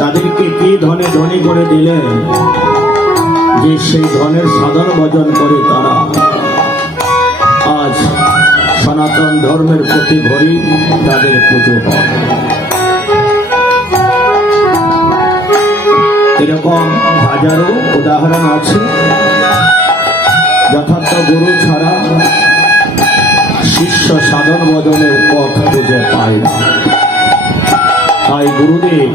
তাদেরকে কি ধনে ধনী করে দিলেন যে সেই ধনের সাধন ভজন করে তারা আজ সনাতন ধর্মের প্রতি ভরি তাদের পুজো হয়। এরকম হাজারো উদাহরণ আছে। যথার্থ গুরু ছাড়া শিষ্য সাধন ভজনের পথ খুঁজে পায় না। তাই গুরুদেব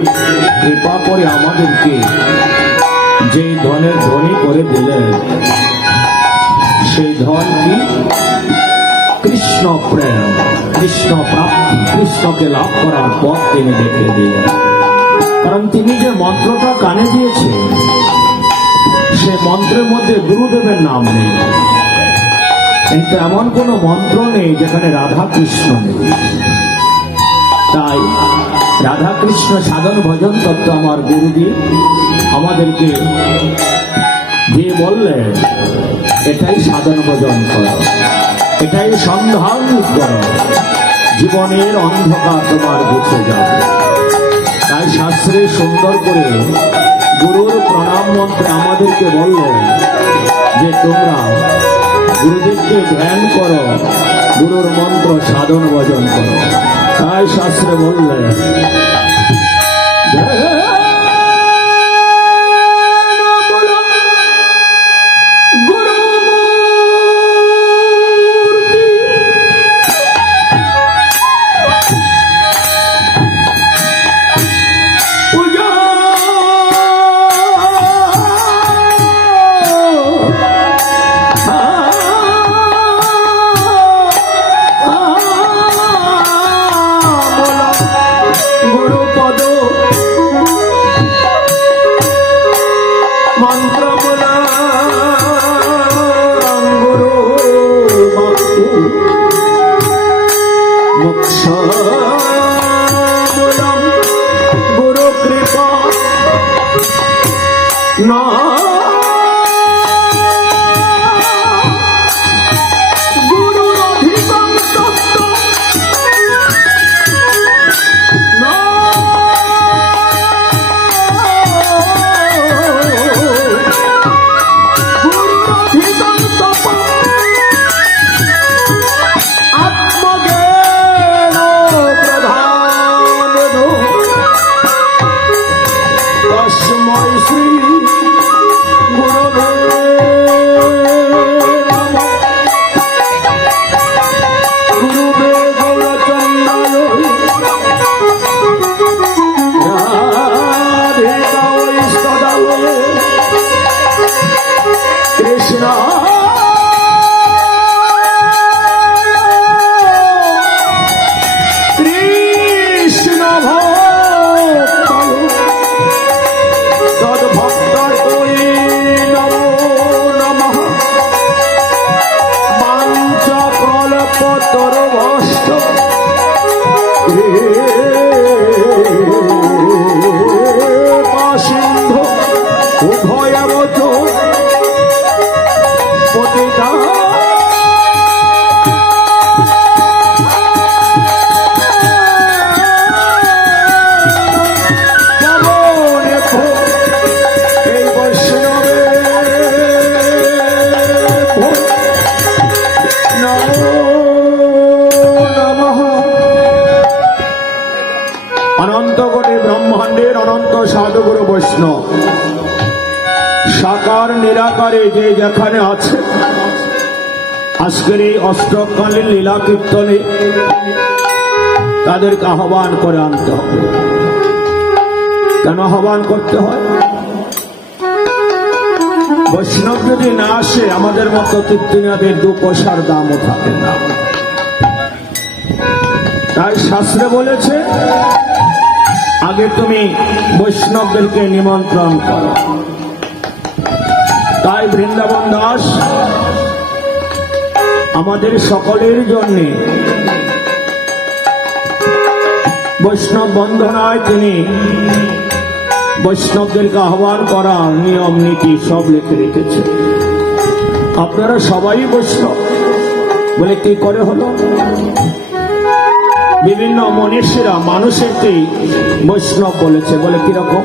কৃপা করে আমাদেরকে যে ধনের ধনী করে দিলেন, সেই ধন কি? কৃষ্ণ প্রেম, কৃষ্ণ প্রাপ্তি, কৃষ্ণকে লাভ করার পথ তিনি দেখে দিলেন। কারণ তিনি যে মন্ত্রটা কানে দিয়েছেন, সে মন্ত্রের মধ্যে গুরুদেবের নাম নেই। কিন্তু এমন কোন মন্ত্র নেই যেখানে রাধা কৃষ্ণ নেই। তাই রাধা কৃষ্ণ সাধন ভজন তত্ত্ব আমার গুরুদেব আমাদেরকে দিয়ে বললেন, এটাই সাধন ভজন করো, এটাই সন্ধান করো, জীবনের অন্ধকার তোমার বুঝে যাবে। তাই শাস্ত্রে সুন্দর করে গুরুর প্রণাম মন্ত্রে আমাদেরকে বললেন যে তোমরা গুরুদেবকে ধ্যান করো, গুরুর মন্ত্র সাধন ভজন করো। তাই শাস্ত্রে বললেন গুরু কৃপা না গুরুর অধিগম তত্ত্ব না গুরুর অধিগম তপ সাধুগুরু বৈষ্ণব সাকার নিরাকারে যে যেখানে আছে আজকের এই অষ্টকালীন লীলা কীর্তনে তাদেরকে আহ্বান করে আনতে হবে। কেন আহ্বান করতে হয়? বৈষ্ণব যদি না আসে আমাদের মতো কীর্তনীয়দের দু পয়সার দামও থাকে না। তাই শাস্ত্রে বলেছে আগে তুমি বৈষ্ণবদেরকে নিমন্ত্রণ করো। তাই বৃন্দাবন দাস আমাদের সকলের জন্য বৈষ্ণব বন্ধনায় তিনি বৈষ্ণবদেরকে আহ্বান করার নিয়ম নীতি সব লিখে রেখেছে। আপনারা সবাই বৈষ্ণব বলে কি করে হলো? বিভিন্ন মনীষীরা মানুষেরকে বৈষ্ণব বলেছে। বলে কিরকম?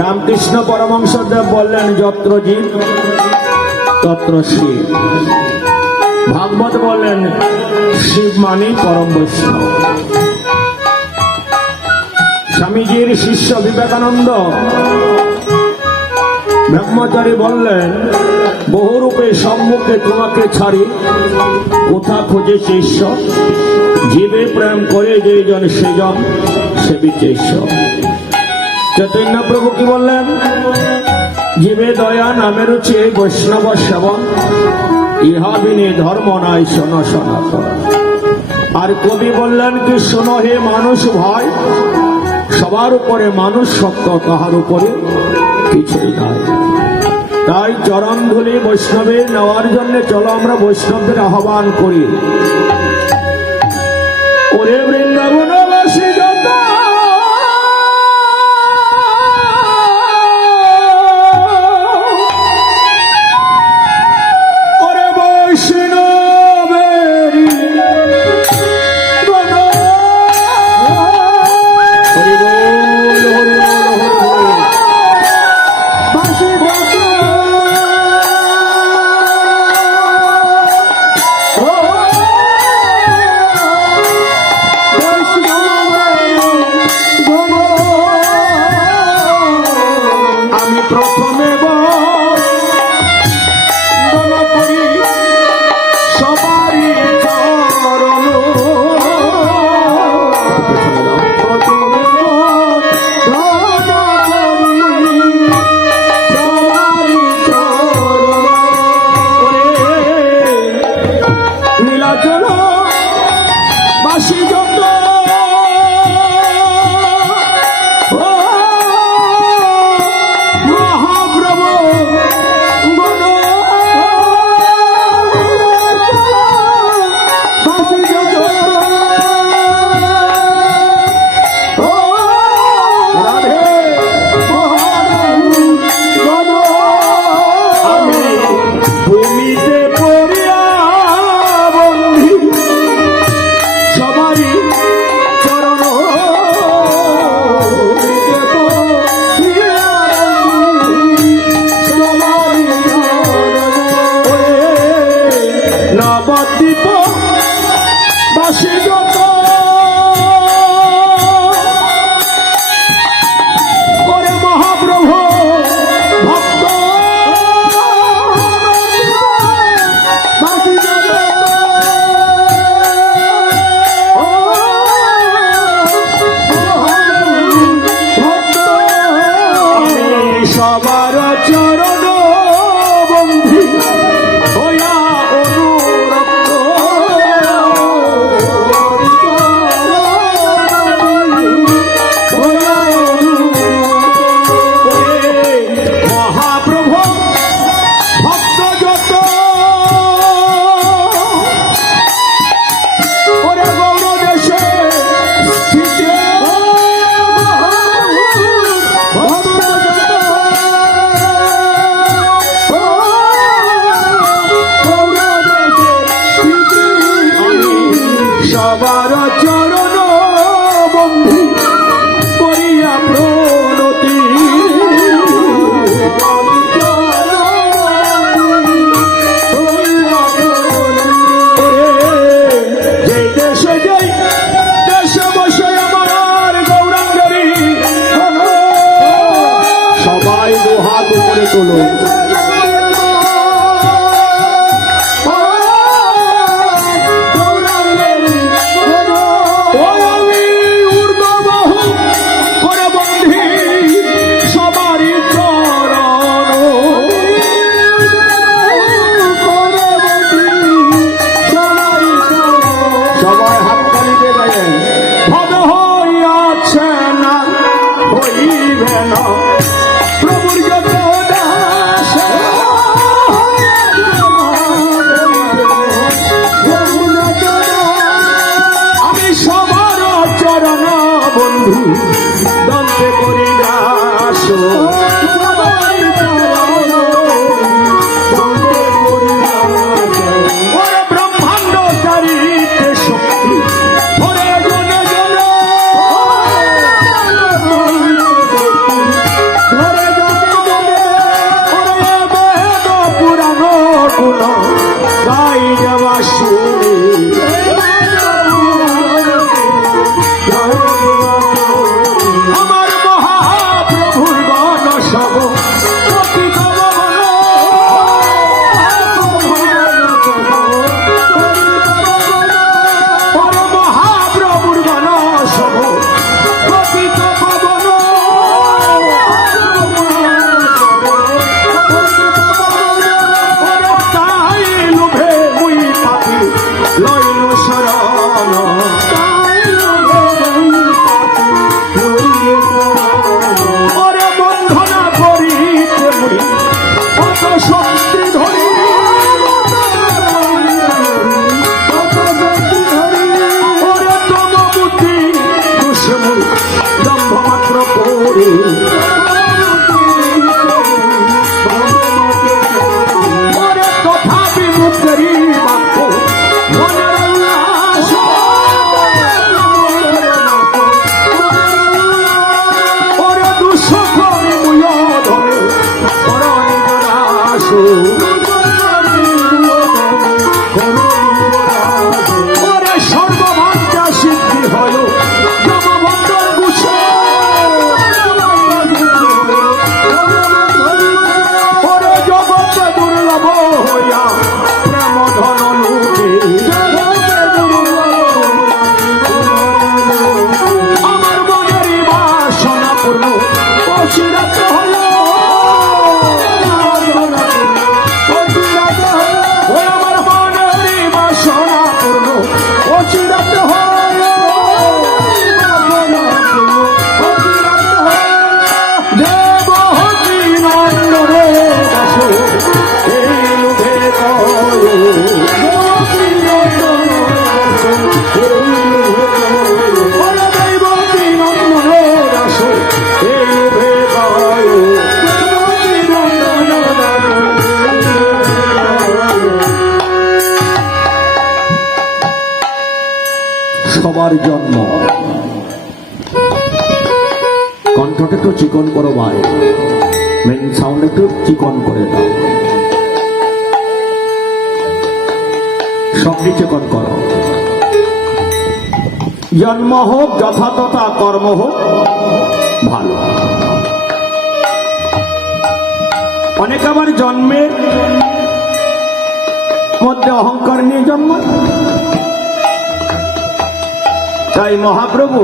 রামকৃষ্ণ পরমহংসদেব বললেন যত্র জীব তত্র শিব। ভাগবত বললেন শিব মানে পরম বৈষ্ণব। স্বামীজির শিষ্য বিবেকানন্দ ব্রহ্মচারী বললেন বহুরূপে সম্মুখে তোমাকে ছাড়ি কোথা খুঁজেছে ঈশ্বর, জীবে প্রেম করে যেজন সেজন সেবিছে ঈশ্বর। চৈতন্য প্রভু কি বললেন? জীবে দয়া নামে রুচি বৈষ্ণব সেবন, ইহা বিনে ধর্ম নাই শোন সনাতন। আর কবি বললেন কি শোনো হে মানুষ ভাই, সবার উপরে মানুষ সত্য, তাহার উপরে কিছুই নাই। তাই চরণ ধুলি বৈষ্ণবের নেওয়ার জন্য চলো আমরা বৈষ্ণবদের আহ্বান করি। ওরে বৃন্দাবনবাসী যত ওরে বৈষ্ণবেরি গণ, হরি বল হরি বল হরি বল বাসী যত আমি প্রথমে বন্দন করি সবারই চরণ, প্রথমে বন্দন করি সবারই চরণ। ওরে নীলাচল বাসী যত নবদ্বীপ বাসী যত করে মহাপ্রভু ভক্ত বাসী যত ভক্ত সবার চরণ বন্ধু হইয়া সবার চরণ বন্ধু করিয়া প্রণতি, যে দেশে যাই দেশে বসে আমার গৌরাঙ্গেরি সবাই দুহাত উপরে তোলো। বন্ধু দন্তে করি দাস, ব্রহ্মাণ্ড চারিতে শক্তি দম্ভ মাত্র করে ওরে তথাপি মুক্তেরই বাক্য মনের উল্লাস ওরে দুঃসখ নিমুয় ধরে করণি গরাস ওরে সর্বভাগ্যা সিদ্ধি হয় ব্রহ্মবন্ধন গুছে ওরে জগৎ দুর্লভ হইয়া প্রেম ধন লুটে আমার মনের বাসনা পূর্ণ অচিরাত হল আমার মনের বাসনা পূর্ণ অচিরাত হল দেবহতি নন্দনে দাস এই লোভে কয় দেবহতি নন্দনে দাস এই লোভে কয় সবার জন্ম কণ্ঠটা একটু চিকন করো ভাই, মেইন সাউন্ড একটু চিকন করে দাও, সবটি চিকন করো। জন্ম হোক যথাতথা, কর্ম হোক ভালো। অনেক আবার জন্মের মধ্যে অহংকার নিয়ে জন্ম, তাই মহাপ্রভু